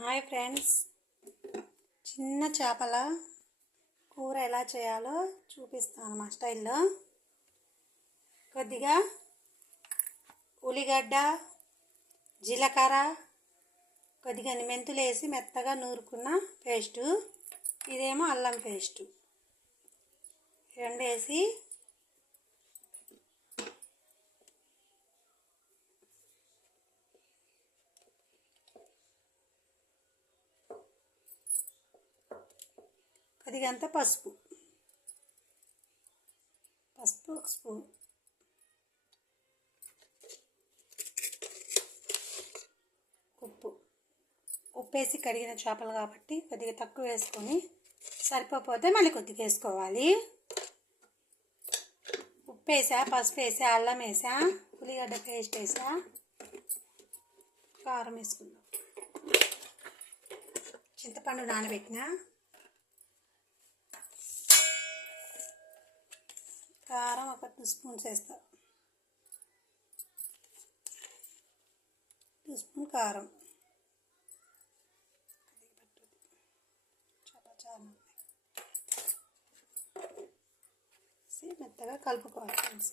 Hi friends, చిన్న చేపల కూర ఎలా చేయాలో చూపిస్తాను మా స్టైల్లో. కొద్దిగా ఉల్లిగడ్డ, జీలకర్ర, కొద్దిగా మెంతులు వేసి మెత్తగా నూరుకున్న పేస్టు, ఇదేమో అల్లం పేస్టు రెండు వేసి కొద్దిగంత పసుపు ఒక స్పూన్, ఉప్పు వేసి కడిగిన చేపలు కాబట్టి కొద్దిగా తక్కువ వేసుకొని, సరిపోతే మళ్ళీ కొద్దిగా వేసుకోవాలి. ఉప్పు వేసా, పసుపు వేసా, అల్లం వేసా, ఉల్లిగడ్డ పేస్ట్ వేసా, కారం వేసుకుందాం. చింతపండు నానబెట్టిన, కారం ఒక 2 స్పూన్స్ వేస్తా. 2 స్పూన్ కారం. మెత్తగా కలుపుకోవాలి ఫ్రెండ్స్.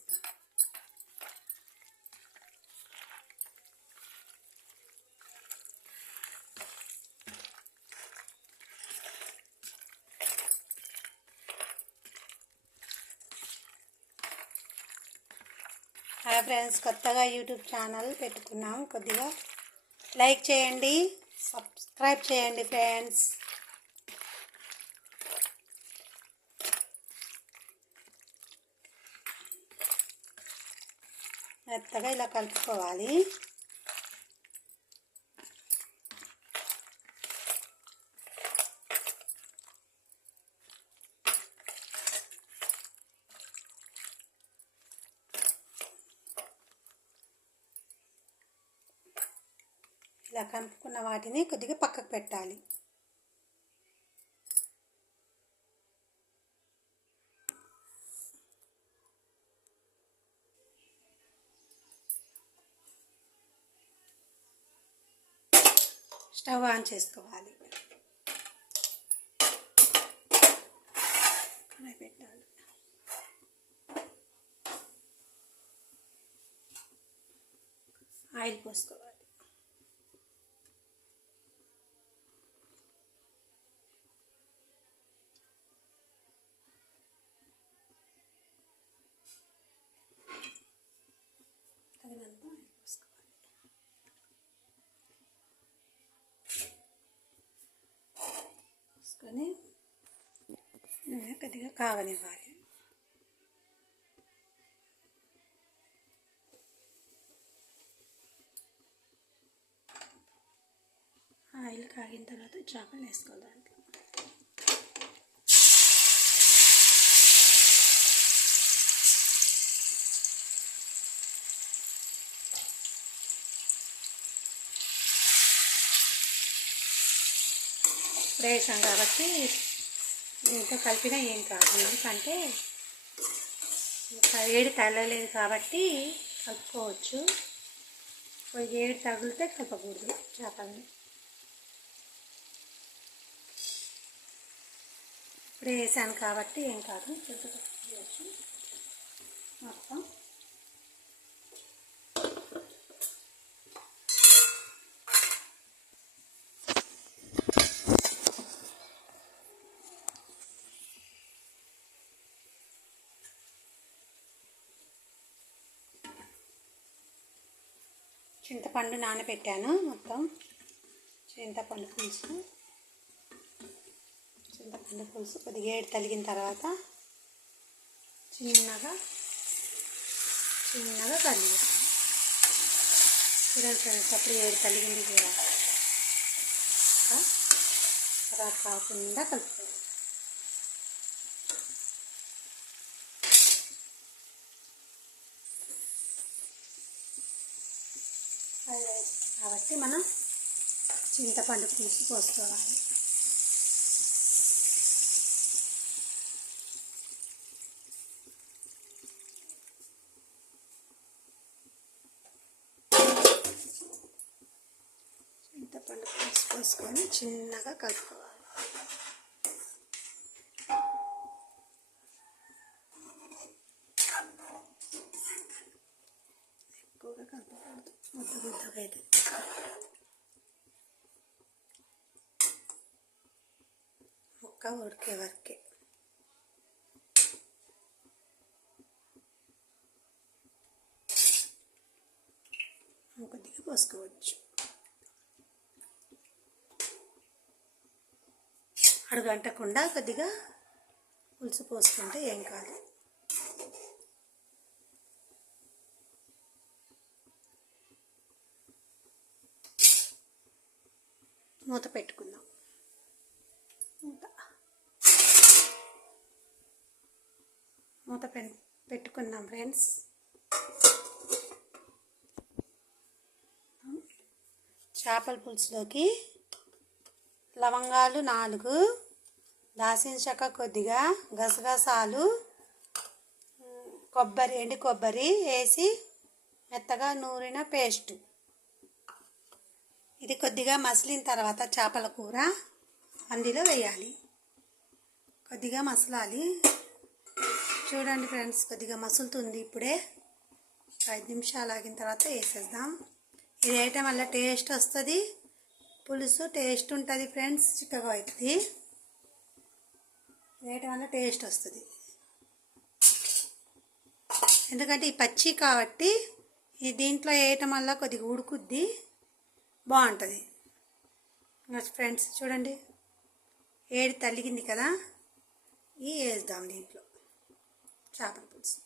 హాయ్ ఫ్రెండ్స్, కొత్తగా యూట్యూబ్ ఛానల్ పెట్టుకున్నాం. కొద్దిగా లైక్ చేయండి, సబ్స్క్రైబ్ చేయండి ఫ్రెండ్స్. మెత్తగా ఇలా కలుపుకోవాలి. ఇలా కలుపుకున్న వాటిని కొద్దిగా పక్కకు పెట్టాలి. స్టవ్ ఆన్ చేసుకోవాలి. పెట్టాలి. ఆయిల్ పోసుకోవాలి. తగినంత ఆయిల్ పోసుకోవాలి. పోసుకొని కొద్దిగా కాగనివ్వాలి. ఆయిల్ కాగిన తర్వాత చేపలు వేసుకోవాలి. దాంట్లో ఇప్పుడు వేసాం కాబట్టి దీంతో కలిపినా ఏం కాదు, ఎందుకంటే వేడి తగలలేదు కాబట్టి కలుపుకోవచ్చు. వేడి తగిలితే కలపకూడదు చేపల్ని. ఇప్పుడే వేసాను కాబట్టి ఏం కాదు, కలుపుకోవచ్చు మొత్తం. చింతపండు నానబెట్టాను. మొత్తం చింతపండు పులుసు కొద్దిగా ఏడు తలిగిన తర్వాత చిన్నగా కలిగాలి. అప్పుడు ఏడు తలిగింది కూడా అలా కాకుండా కలుపుకోవాలి. కాబట్టి మనం చింతపండు పులుసు పోసుకోవాలి. చింతపండు పులుసు పోసుకొని చిన్నగా కలుపుకోవాలి. ఎక్కువగా కలపకూడదు, ముద్దగా అవుతుంది. ముక్క ఉడికే వరకే. కొద్దిగా పోసుకోవచ్చు. అడుగంటకుండా కొద్దిగా పులుసు పోసుకుంటే ఏం కాదు. మూత పెట్టుకుందాం. మూత పెట్టుకున్నాం ఫ్రెండ్స్. చేపల పులుసులోకి లవంగాలు 4, దాల్చిన చెక్క కొద్దిగా, గసగసాలు, ఎండు కొబ్బరి వేసి మెత్తగా నూరిన పేస్ట్. ఇది కొద్దిగా మసిలిన తర్వాత చేపల కూర అందులో వేయాలి. కొద్దిగా మసలాలి. చూడండి ఫ్రెండ్స్, కొద్దిగా మసులుతుంది. ఇప్పుడే 5 నిమిషాలు ఆగిన తర్వాత వేసేద్దాం. ఇది వేయటం వల్ల టేస్ట్ వస్తుంది. పులుసు టేస్ట్ ఉంటుంది ఫ్రెండ్స్, చిక్కగా అవుతుంది. వేయటం వల్ల టేస్ట్ వస్తుంది. ఎందుకంటే ఈ పచ్చి కాబట్టి ఈ దీంట్లో వేయటం వల్ల కొద్దిగా ఉడుకుద్ది, బాగుంటుంది. ఫ్రెండ్స్ చూడండి, ఏడి తలిగింది కదా, ఇవి వేద్దాం దీంట్లో. చేపల పులుసు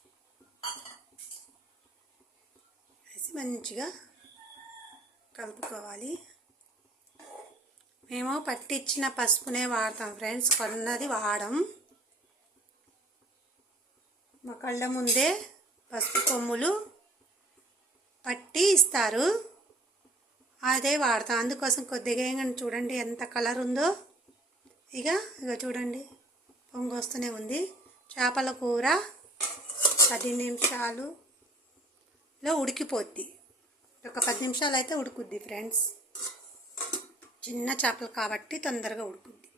వేసి మంచిగా కలుపుకోవాలి. మేము పట్టించిన పసుపునే వాడతాం ఫ్రెండ్స్, కొన్నది వాడం. మా కళ్ళ ముందే పసుపు కొమ్ములు పట్టి ఇస్తారు, అదే వాడతాం. అందుకోసం కొద్దిగా ఏంటంటే చూడండి ఎంత కలర్ ఉందో. ఇక చూడండి పొంగు వస్తూనే ఉంది. చేపల కూర 10 నిమిషాలులో ఉడికిపోద్ది. ఒక 10 నిమిషాలు అయితే ఉడుకుద్ది ఫ్రెండ్స్. చిన్న చేపలు కాబట్టి తొందరగా ఉడుకుద్ది.